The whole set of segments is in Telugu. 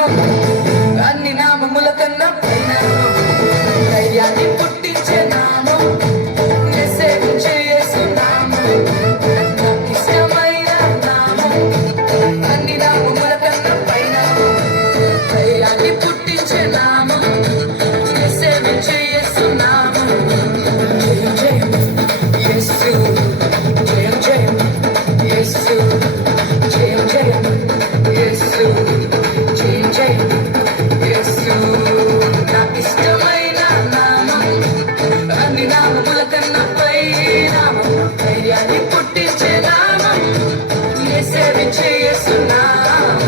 నామం అన్ని నామముల కన్నా పైన ధైర్యాన్ని పుట్టించే నామం సేవించే యేసు నామం నాకు ఇష్టమైన నామం అన్ని నామముల కన్నా పైన ధైర్యాన్ని పుట్టించే నామం సేవించే యేసు నామం జయం జయం యేసు జయం జయం యేసు జయం జయం యేసు జయం జయం యేసు నాకు ఇష్టమైన నామం అన్ని నామముల కన్నా పై నామం ధైర్యాన్ని పుట్టించే నామం సేవించే యేసు నామం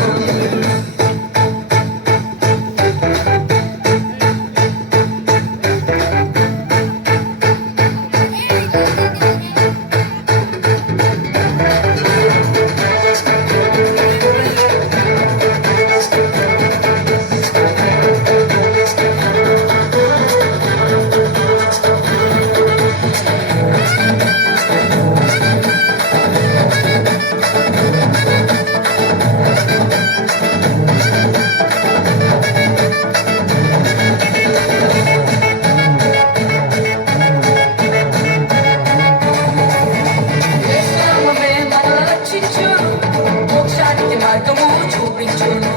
మార్గము చూపించును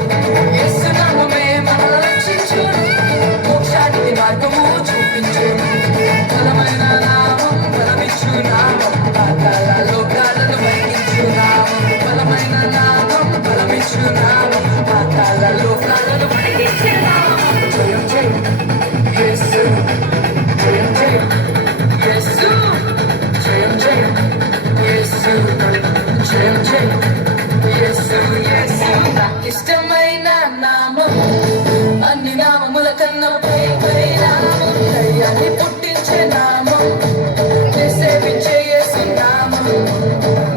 యేసు నామమే మనల్ని రక్షించును మోక్షానికి మార్గము చూపించును బలమైన నామం బలమిచ్చు నామం పాతాళ లోకాలను వణికించు నామం బలమైన నామం బలమిచ్చు నామం పాతాళ లోకాలను వణికించే నామం జయం జయం యేసు జయం జయం యేసు జయం జయం యేసు జయం జయం యేసు యేసు నాకిష్టమైన నామం అన్ని నామముల కన్నా పై నామం ధైర్యాన్ని పుట్టించే నామం సేవించే యేసు నామం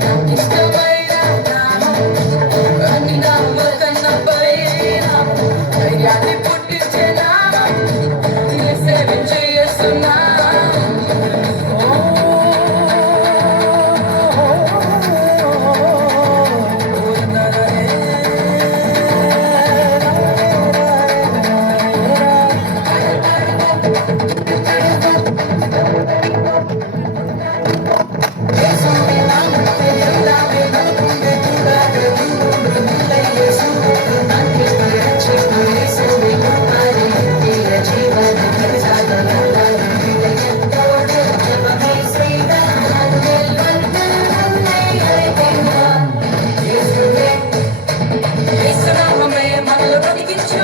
నాకిష్టమైన నామం అన్ని నామముల కన్నా పై నామం ధైర్యాన్ని పుట్టించే నామం సేవించే యేసు నామం మనలో బ్రతికించు